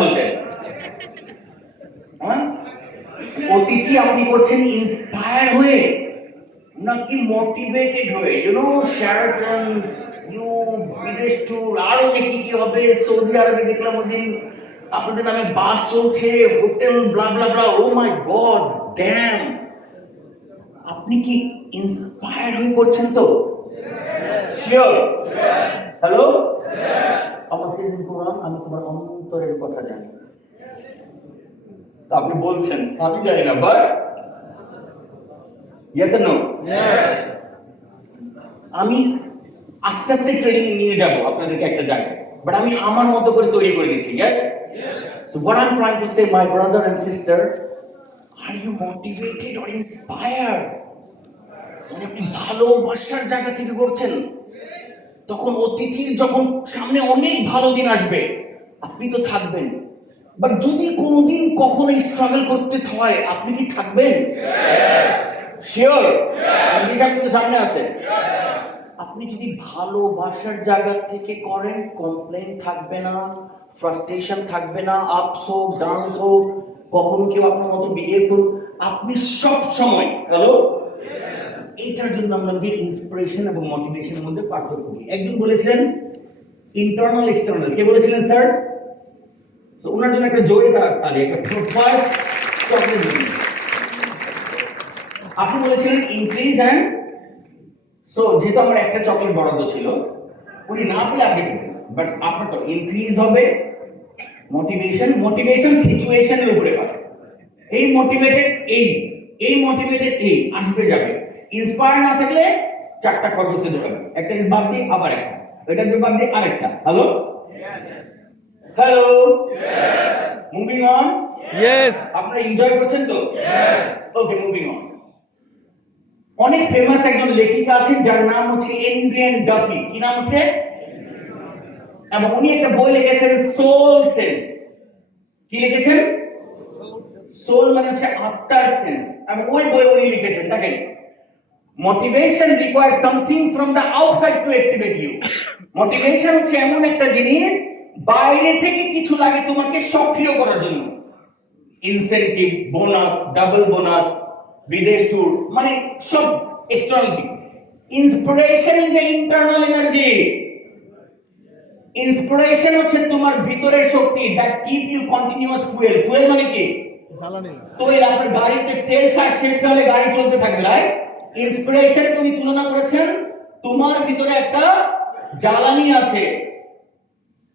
বলতে হ্যাঁ অতিথি আপনি করছেন ইন্সপায়ার হয়ে নাকি মোটিভেটেড হয়ে? শেরাটন, ইউ বিদেশ ট্যুর, আরো যে কি কি হবে, সৌদি আরবে দেখলাম ওদিন আপনাদের নামে বাস চলছে, হোটেল, ব্লা ব্লা ব্লা। ও মাই গড ড্যাম, আপনি কি ইন্সপায়ার হয়ে করছেন তো? শিওর? হ্যালো, আমার সিজন কোরআন, আমি তোমার অন্তরের কথা জানি। আপনি বলছেন আমি জানি না, বাট ইয়েস এন্ড নো? আমি আস্তে আস্তে ট্রেনিং নিয়ে যাব আপনাদেরকে একটা জায়গায়, বাট আমি আমার মতো করে তৈরি করে দিচ্ছি। Yes? So what I am trying to say, my brother and sister, are you motivated or inspired? মানে আপনি ভালোবাসার জায়গা থেকে করছেন, তখন অতিথির যখন সামনে অনেক ভালো দিন আসবে আপনি তো থাকবেন, বাট যদি কোনোদিন কখনো স্ট্রাগল করতে হয় আপনি কি থাকবেন? শিওর? হিসাব কিন্তু সামনে আছে। আপনি যদি ভালোবাসার জায়গা থেকে করেন, কমপ্লেন থাকবে না, ফ্রাস্ট্রেশন থাকবে না, আপস হোক ডাউনস হোক, কখনো কেউ আপনার মতো বিহেভ করুক, আপনি সব সময় হ্যালো। এইটার জন্য আমরা যে ইন্সপিরেশন এবং মোটিভেশনের মধ্যে পার্থক্য করি। একজন বলেছিলেন ইন্টারনাল এক্সটার্নাল, কে বলেছিলেন স্যার? তো ওনার জন্য একটা জোরে তালি, একটা ফার্স্ট চকলেট দিন। আপনি বলেছিলেন ইনক্রিজ অ্যান্ড, সো যেহেতু আমার একটা চকলেট বরাদ্দ ছিল, উনি না পেলে আপনি পেতেন, বাট আপনার তো ইনক্রিজ হবে। মোটিভেশন সিচুয়েশনের উপরে হয়। এই মোটিভেটেড এই আসবে যাবে। ইন্সপায়ার না থাকলে চারটা খরগোশকে ধরাবে, একটা বাদ দিয়ে আবার একটা, এটা দিয়ে বাদ দিয়ে আরেকটা। Hello hello, moving on. Yes. আপনারা এনজয় করছেন তো? ওকে, মুভিং অন। অনেক ফেমাস একজন লেখিকা আছেন যার নাম হচ্ছে এন্ড্রিয়ান ডাফি। কি নাম হচ্ছে? এবং উনি একটা বই লিখেছেন সোল সেন্স। কি লিখেছেন? সোল মানে হচ্ছে আত্মার সেন্স। এবং ওই বই উনি লিখেছেন, দেখেন, motivation required something from the outside to activate you. Motivation হচ্ছে এমন একটা জিনিস, বাইরে থেকে কিছু লাগে তোমাকে সক্রিয় করার জন্য। ইনসেন্টিভ, বোনাস, ডাবল বোনাস, বিদেশ ট্যুর, মানে সব external thing. Inspiration is a internal energy. Inspiration হচ্ছে তোমার ভিতরের শক্তি that keep you continuous fuel. Fuel মানে কি? তৈল। আপনার গাড়িতে তেল শেষ না হলে গাড়ি চলতে থাকবে, রাইট? ইন্সপিরেশন উনি তুলনা করেছেন তোমার ভিতরে একটা জ্বালানি আছে,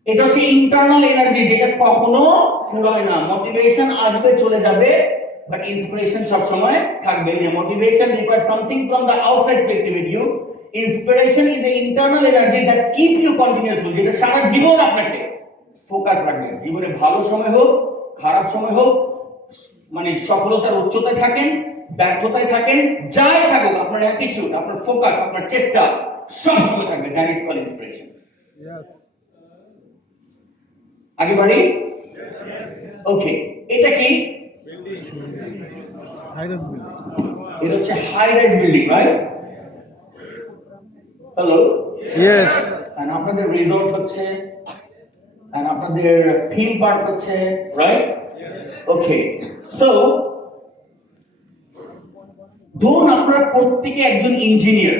এটা হচ্ছে ইন্টারনাল এনার্জি, যেটা কখনো ফুরায় না। মোটিভেশন আসবে চলে যাবে, বাট ইন্সপিরেশন সব সময় থাকবে। Motivation required something from the outside to activate you. Inspiration is a internal energy that keep you continuously, যেটা সারা জীবন আপনাকে ফোকাস রাখবে। জীবনে ভালো সময় হোক, খারাপ সময় হোক, মানে সফলতার উচ্চতায় থাকেন, ব্যর্থতায় থাকেন, যাই থাকুক, আপনার অ্যাটিটিউড, আপনার ফোকাস, আপনার চেষ্টা সব সময় থাকবে। That is called inspiration. আগে বাড়ি। ওকে, এটা কি? এটা হচ্ছে high rise building, right? Hello, Yes. And আপনাদের রিসোর্ট হচ্ছে, এন্ড আপনাদের থিম পার্ক হচ্ছে, রাইট? ওকে, সো ধরুন আপনারা প্রত্যেকে একজন ইঞ্জিনিয়ার,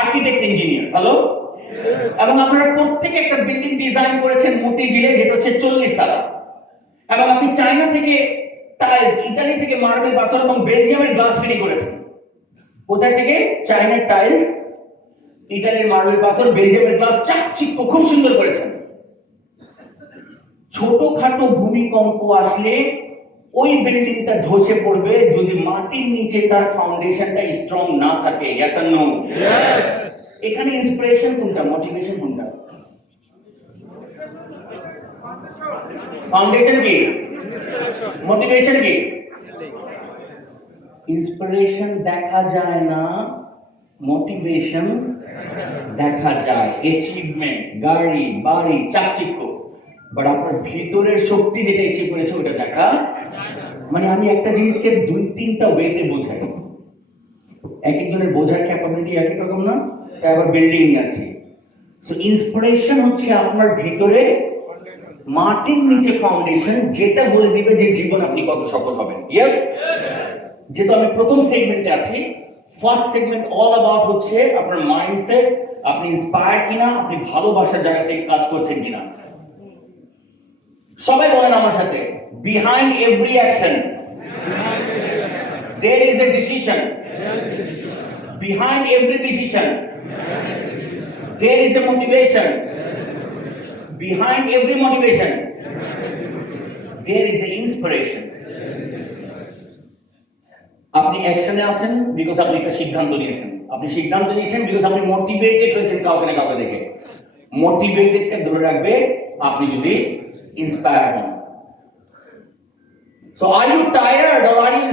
আর্কিটেক্ট ইঞ্জিনিয়ার, হ্যালো, এবং আপনারা প্রত্যেকে একটা বিল্ডিং ডিজাইন করেছেন মতিঝিলে, যেটা হচ্ছে 40 তলা, এবং আপনি চায়না থেকে টাইলস, ইতালি থেকে মার্বেল পাথর এবং বেলজিয়ামের গ্লাস ফিটিং করেছেন। কোথা থেকে? চায়নার টাইলস, ইতালির মার্বেল পাথর, বেলজিয়ামের গ্লাস, চাকচিক্য খুব সুন্দর করেছেন। ছোটখাটো ভূমিকম্প আসলে ওই বিল্ডিংটা ধসে পড়বে যদি মাটির নিচে তার ফাউন্ডেশনটা স্ট্রং না থাকে। Yes or no? এখানে ইন্সপিরেশন কোনটা, মোটিভেশন কোনটা? ফাউন্ডেশন কি, মোটিভেশন কি? ইন্সপিরেশন দেখা যায় না, মোটিভেশন দেখা যায়। অ্যাচিভমেন্ট, গাড়ি, বাড়ি, চাকচিক্য, বাট আপনার ভিতরের শক্তি যেটা অ্যাচিভ করেছে ওটা দেখা। মানে আমি একটা জিনিসকে 2-3টা ওয়েতে বোঝাই, এক একজনের বোঝার ক্যাপাবিলিটি এক এক রকম না, তাই আবার বিল্ডিং নিয়ে আসি। সো ইন্সপিরেশন হচ্ছে আপনার ভিতরে মাটির নিচে ফাউন্ডেশন, যেটা বলে দিবে যে জীবন আপনি কত সফল হবেন। ইয়েস, যেহেতু আমি প্রথম সেগমেন্টে আছি, ফার্স্ট সেগমেন্ট অল অ্যাবাউট হচ্ছে আপনার মাইন্ডসেট, আপনি ইন্সপায়ার্ড কিনা, আপনি ভালোবাসার জায়গা থেকে কাজ করছেন কিনা। সবাই বলেন আমার সাথে, behind every action there is a decision, behind every decision there is a motivation, behind every motivation there is a inspiration. আপনি অ্যাকশনে আছেন বিকজ আপনি একটা সিদ্ধান্ত নিয়েছেন, আপনি সিদ্ধান্ত নিয়েছেন বিকজ আপনি মোটিভেটেড হয়েছেন কাউকে না কাউকে দেখে। মোটিভেটেডকে ধরে রাখবে আপনি যদি ইন্সপায়ার হন। So are you tired or are you